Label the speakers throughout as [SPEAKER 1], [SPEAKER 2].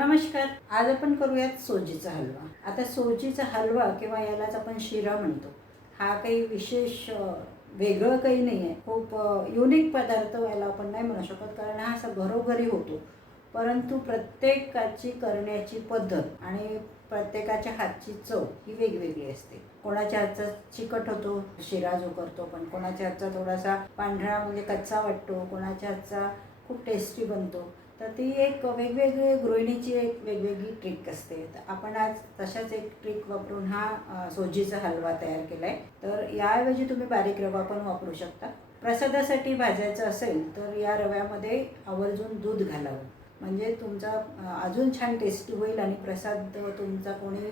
[SPEAKER 1] नमस्कार. आज आपण करूयात सोजीचा हलवा. आता सोजीचा हलवा किंवा यालाच आपण शिरा म्हणतो. हा काही विशेष वेगळं काही नाही आहे. खूप युनिक पदार्थ याला आपण नाही म्हणू शकत कारण हा असा घरोघरी होतो. परंतु प्रत्येकाची करण्याची पद्धत आणि प्रत्येकाच्या हातची चव ही वेगवेगळी असते. कोणाच्या हातचा चिकट होतो शिरा जो करतो पण कोणाच्या हातचा थोडासा पांढरा म्हणजे कच्चा वाटतो. कोणाच्या हातचा खूप टेस्टी बनतो. तर ती एक वेगवेगळी गृहिणीची एक वेगवेगळी ट्रिक असते. तर आपण आज तशाच एक ट्रिक वापरून हा सोजीचा हलवा तयार केला आहे तर याऐवजी तुम्ही बारीक रवा पण वापरू शकता. प्रसादासाठी भाजायचं असेल तर या रव्यामध्ये आवर्जून दूध घालावं. म्हणजे तुमचा अजून छान टेस्टी होईल आणि प्रसाद तुमचा कोणी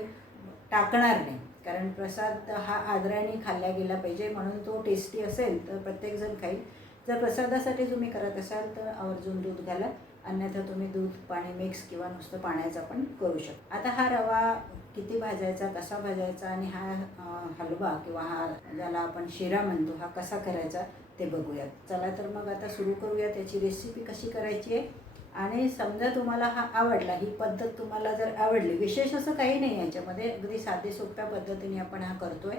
[SPEAKER 1] टाकणार नाही. कारण प्रसाद हा आदराने खाल्ला गेला पाहिजे म्हणून तो टेस्टी असेल तर प्रत्येकजण खाईल. जर प्रसादासाठी तुम्ही करत असाल तर आवर्जून दूध घाला. अन्यथा तुम्ही दूध पाणी मिक्स किंवा नुसतं पाण्याचा पण करू शकता. आता हा रवा किती भाजायचा कसा भाजायचा आणि हा हलवा किंवा हा ज्याला आपण शिरा म्हणतो हा कसा करायचा ते बघूयात. चला तर मग आता सुरू करूया त्याची रेसिपी कशी करायची आहे? आणि समजा तुम्हाला हा आवडला ही पद्धत तुम्हाला जर आवडली विशेष असं काही नाही याच्यामध्ये अगदी साधे सोप्या पद्धतीने आपण हा करतोय.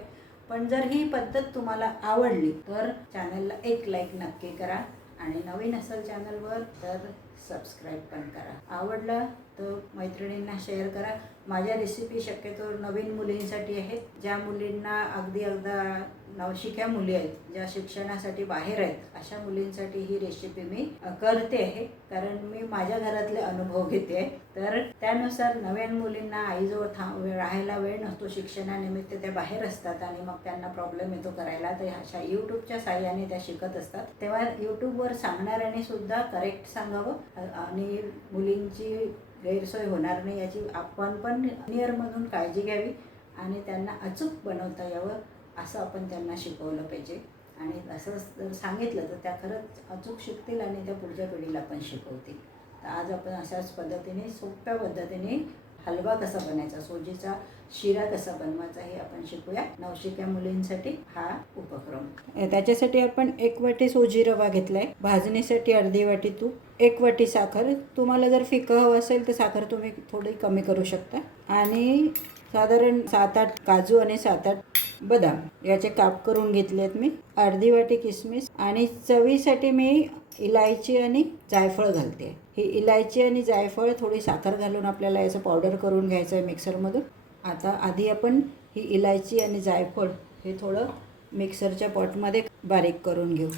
[SPEAKER 1] पण जर ही पद्धत तुम्हाला आवडली तर चॅनलला एक लाईक नक्की करा. आणि नवीन असेल चॅनलवर तर सबस्क्राईब पण करा. आवडलं तर मैत्रिणींना शेअर करा. माझ्या रेसिपी शक्यतो नवीन मुलींसाठी आहेत. ज्या मुलींना अगदी अगदा नवशिक्या मुली आहेत ज्या शिक्षणासाठी बाहेर आहेत अशा मुलींसाठी ही रेसिपी मी करते आहे. कारण मी माझ्या घरातले अनुभव घेते तर त्यानुसार नवीन मुलींना आईजवळ थांब राहायला वेळ नसतो. शिक्षणानिमित्त त्या बाहेर असतात आणि मग त्यांना प्रॉब्लेम येतो करायला. तर अशा यूट्यूबच्या साह्याने त्या शिकत असतात. तेव्हा यूट्यूबवर सांगणाऱ्याने सुद्धा करेक्ट सांगावं. आणि मुलींची गैरसोय होणार नाही याची आपण पण नियरमधून काळजी घ्यावी आणि त्यांना अचूक बनवता यावं असं आपण त्यांना शिकवलं पाहिजे. आणि असं जर सांगितलं तर त्या खरंच अचूक शिकतील आणि त्या पुढच्या पिढीला पण शिकवतील. तर आज आपण अशाच पद्धतीने सोप्या पद्धतीने हलवा कसा बनायचा सोजीचा शिरा कसा बनवायचा हे आपण शिकूया. नवशिक्या मुलींसाठी हा उपक्रम. त्याच्यासाठी आपण एक वाटी सोजी रवा घेतलाय. भाजणीसाठी अर्धी वाटी तूप एक वाटी साखर. तुम्हाला जर फिकं हवं असेल तर साखर तुम्ही थोडी कमी करू शकता. आणि साधारण सात आठ काजू आणि सात आठ बदाम याचे काप करून घेतले आहेत मी. अर्धी वाटी किसमिस आणि चवीसाठी मी इलायची आणि जायफळ घालते. ही इलायची आणि जायफळ थोडी साखर घालून आपल्याला याचं पावडर करून घ्यायचं आहे मिक्सरमधून आता आधी आपण ही इलायची आणि जायफळ हे थोडं मिक्सरच्या पॉटमध्ये बारीक करून घेऊ.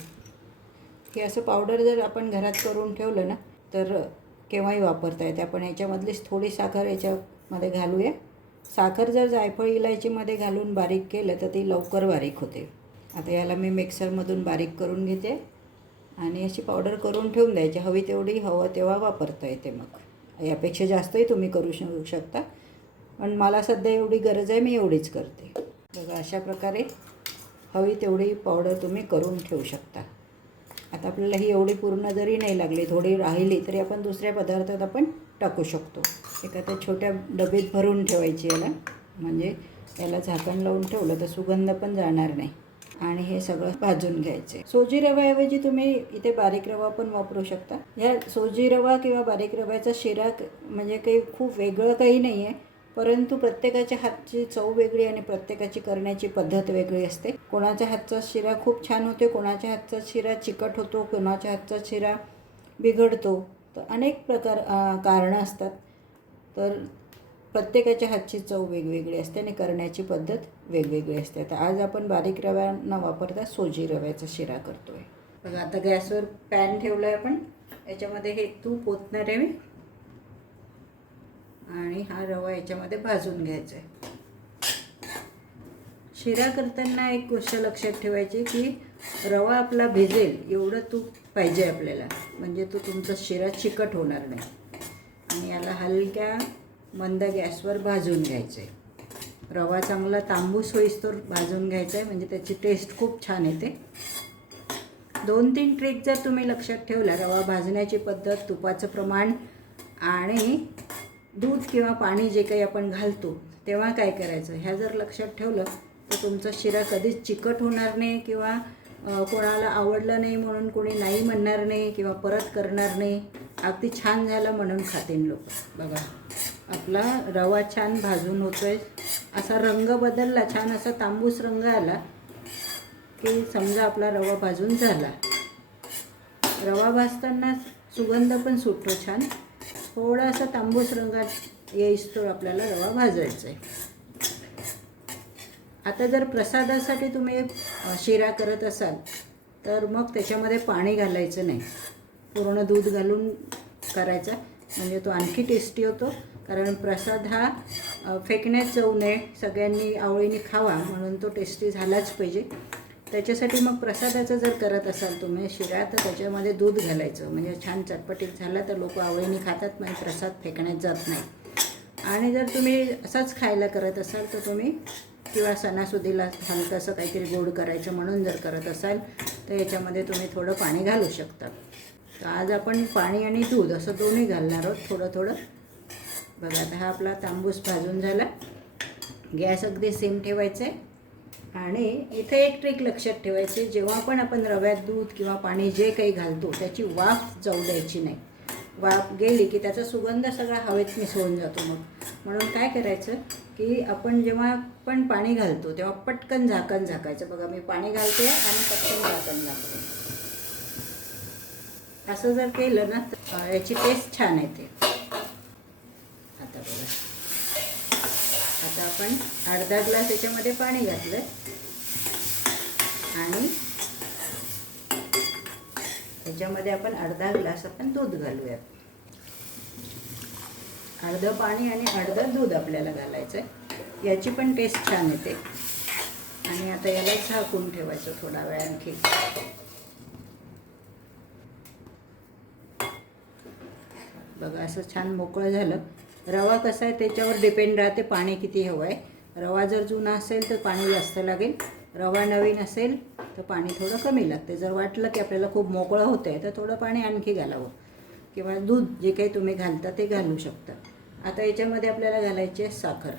[SPEAKER 1] हे असं पावडर जर आपण घरात करून ठेवलं ना तर केव्हाही वापरता येते. आपण याच्यामधलीच थोडी साखर याच्यामध्ये घालूया. साखर जर जायफळ इलायचीमध्ये घालून बारीक केलं तर ती लवकर बारीक होते. आता याला मी मिक्सरमधून बारीक करून घेते आणि अशी पावडर करून ठेवून द्यायची. हवी तेवढी हवं तेव्हा वापरता येते मग. यापेक्षा जास्तही तुम्ही करू शकू शकता. पण मला सध्या एवढी गरज आहे मी एवढीच करते. बघा अशा प्रकारे हवी तेवढी पावडर तुम्ही करून ठेवू शकता. आता आपल्याला ही एवढी पूर्ण जरी नाही लागली थोडी राहिली तरी आपण दुसऱ्या पदार्थात आपण टाकू शकतो. एखाद्या छोट्या डबीत भरून ठेवायची याला. म्हणजे याला झाकण लावून ठेवलं तर सुगंध पण जाणार नाही. आणि हे सगळं भाजून घ्यायचे. सोजी रव्याऐवजी तुम्ही इथे बारीक रवा पण वापरू शकता. ह्या सोजी रवा किंवा बारीक रव्याचा शिरा म्हणजे काही खूप वेगळं काही नाही आहे परंतु प्रत्येकाच्या हातची चव वेगळी आणि प्रत्येकाची करण्याची पद्धत वेगळी असते. कोणाच्या हातचा शिरा खूप छान होते कोणाच्या हातचा शिरा चिकट होतो कोणाच्या हातचा शिरा बिघडतो तर अनेक प्रकार कारणं असतात. तर प्रत्येकाच्या हातची चव वेगवेगळी असते आणि करण्याची पद्धत वेगवेगळी असते. तर आज आपण बारीक रव्या न वापरता सोजी रव्याचा शिरा करतो आहे बघा आता गॅसवर पॅन ठेवलं आहे आपण. याच्यामध्ये हे तूप ओतणार आहे मी. आणि हा रवा याच्यामध्ये भाजून घ्यायचा आहे शिरा करताना एक गोष्ट लक्षात ठेवायची की रवा आपला भिजेल एवढं तूप पाहिजे आपल्याला. म्हणजे तो तुमचा शिरा चिकट होणार नाही. आणि याला हलक्या मंद गॅसवर भाजून घ्यायचं आहे रवा चांगला तांबूस होईस्तोर भाजून घ्यायचा आहे म्हणजे त्याची टेस्ट खूप छान येते. दोन तीन ट्रिक जर तुम्ही लक्षात ठेवला रवा भाजण्याची पद्धत तुपाचं प्रमाण आणि दूध किंवा पाणी जे काही आपण घालतो तेव्हा काय करायचं? ह्या जर लक्षात ठेवलं तर तुमचा शिरा कधीच चिकट होणार नाही किंवा कोणाला आवडलं नाही म्हणून कोणी नाही म्हणणार नाही किंवा परत करणार नाही. अगदी छान झालं म्हणून खातील लोक. बघा आपला रवा छान भाजून होतो आहे असा रंग बदलला छान असा तांबूस रंग आला की समजा आपला रवा भाजून झाला. रवा भाजताना सुगंध पण सुटतो छान. थोडासा तांबूस रंगात येईस्तोवर आपल्याला रवा भाजायचा आहे आता जर प्रसादासाठी तुम्ही शिरा करत असाल तर मग त्याच्यामध्ये पाणी घालायचं नाही. पूर्ण दूध घालून करायचा. म्हणजे तो आणखी टेस्टी होतो. कारण प्रसाद हा फेकण्यात जाऊ नये. सगळ्यांनी आवळीने खावा म्हणून तो टेस्टी झालाच पाहिजे. त्याच्यासाठी मग प्रसादाचं जर करत असाल तुम्ही शिरा तर त्याच्यामध्ये दूध घालायचं. म्हणजे छान चटपटीत झाला तर लोक आवडीने खातात म्हणजे प्रसाद फेकण्यात जात नाही. आणि जर तुम्ही असाच खायला करत असाल तर तुम्ही किंवा सणासुदीला हलकंसं काहीतरी गोड करायचं म्हणून जर करत असाल तर याच्यामध्ये तुम्ही थोडं पाणी घालू शकता. तर आज आपण पाणी आणि दूध असं दोन्ही घालणार आहोत थोडं थोडं. बघा आता हा आपला तांबूस भाजून झाला. गॅस अगदी सेम ठेवायचा आहे आणि इथे एक ट्रिक लक्षात ठेवायची जेव्हा पण आपण रव्यात दूध किंवा पाणी जे काही घालतो त्याची वाफ जाऊ द्यायची नाही. वाफ गेली की त्याचा सुगंध सगळा हवेत मिसळून जातो मग. म्हणून काय करायचं की आपण जेव्हा पण पाणी घालतो तेव्हा पटकन झाकण झाकायचं. बघा मी पाणी घालते आणि पटकन झाकण झाकते. असं जर केलं ना तर याची टेस्ट छान येते आता बघा आता आपण अर्धा ग्लास याच्यामध्ये पाणी घातलं. आणि त्याच्यामध्ये आपण अर्धा ग्लास आपण दूध घालूयात. अर्धं पाणी आणि अर्धं दूध आपल्याला घालायचं आहे याची पण टेस्ट छान येते. आणि आता याला झाकून ठेवायचं थोडा वेळ आणखी. बघा असं छान मोकळं झालं. रवा कसा आहे त्याच्यावर डिपेंड राहते पाणी किती हवं आहे. रवा जर जुना असेल तर पाणी जास्त लागेल. रवा नवीन असेल तर पाणी थोडं कमी लागते. जर वाटलं की आपल्याला खूप मोकळं होतं आहे तर थोडं पाणी आणखी घालावं. किंवा दूध जे काही तुम्ही घालता ते घालू शकता. आता याच्यामध्ये आपल्याला घालायची आहे साखर.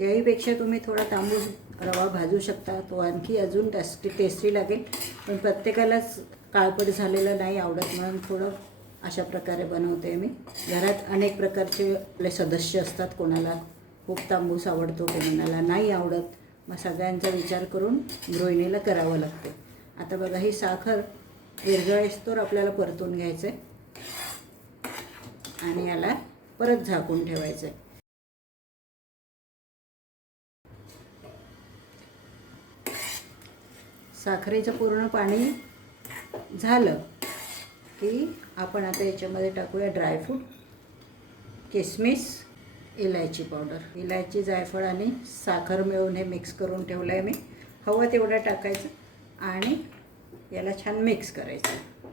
[SPEAKER 1] याहीपेक्षा तुम्ही थोडा तांबूस रवा भाजू शकता. तो आणखी अजून टेस्टी टेस्टी लागेल. पण प्रत्येकालाच काळपट झालेलं नाही आवडत म्हणून थोडं अशा प्रकारे बनवते मी. घरात अनेक प्रकारचे आपले सदस्य असतात. कोणाला खूप तांबूस आवडतो कोणाला नाही आवडत. मग सगळ्यांचा विचार करून गृहिणीला करावं लागते. आता बघा ही साखर विरघळेस्तोवर आपल्याला परतून घ्यायचं आहे आणि याला परत झाकून ठेवायचं आहे साखरेचं पूर्ण पाणी झालं की आपण आता याच्यामध्ये टाकूया ड्रायफ्रूट किसमिस इलायची पावडर इलायची जायफळ आणि साखर मिळून हे मिक्स करून ठेवलं आहे मी. हवं तेवढं टाकायचं आणि याला छान मिक्स करायचं.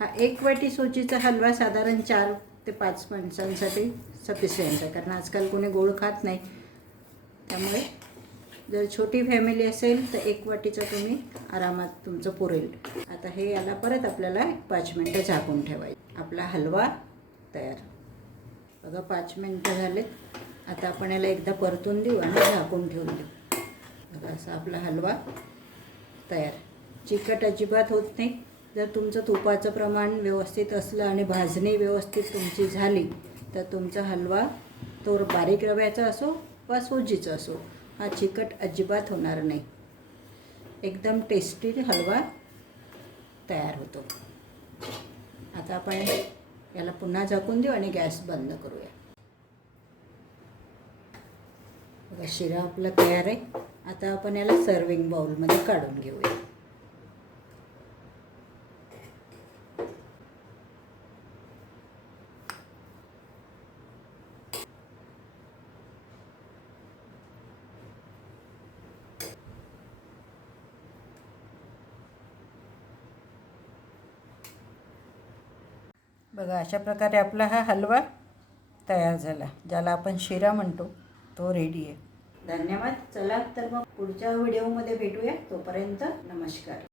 [SPEAKER 1] हा एक वाटी सोजीचा हलवा साधारण चार ते पाच माणसांसाठी सफिशियंट आहे कारण आजकाल कोणी गोड खात नाही. त्यामुळे जर छोटी फॅमिली असेल तर एक वाटीचं तुम्ही आरामात तुमचं पुरेल. आता हे याला परत आपल्याला एक पाच मिनटं झाकून ठेवायचं. आपला हलवा तयार. बघा पाच मिनटं झालेत. आता आपण याला एकदा परतून देऊ आणि झाकून ठेवून देऊ. बघा असा आपला हलवा तयार. चिकट अजिबात होत नाही. जर तुमचं तुपाचं प्रमाण व्यवस्थित असलं आणि भाजणी व्यवस्थित तुमची झाली तर तुमचा हलवा तो बारीक रव्याचा असो वा सोजीचा असो हा चिकट अजिबात होणार नाही. एकदम टेस्टी हलवा तयार होतो. आता आपण याला पुन्हा झाकून देऊ आणि गॅस बंद करूया. बघा शिरा आपला तयार आहे. आता आपण याला सर्विंग बाउलमध्ये काढून घेऊया. बघा अशा प्रकारे आपला हा हलवा तयार झाला ज्याला आपण शिरा म्हणतो तो रेडी आहे. धन्यवाद. चला तर मग पुढच्या व्हिडिओमध्ये भेटूया. तोपर्यंत नमस्कार.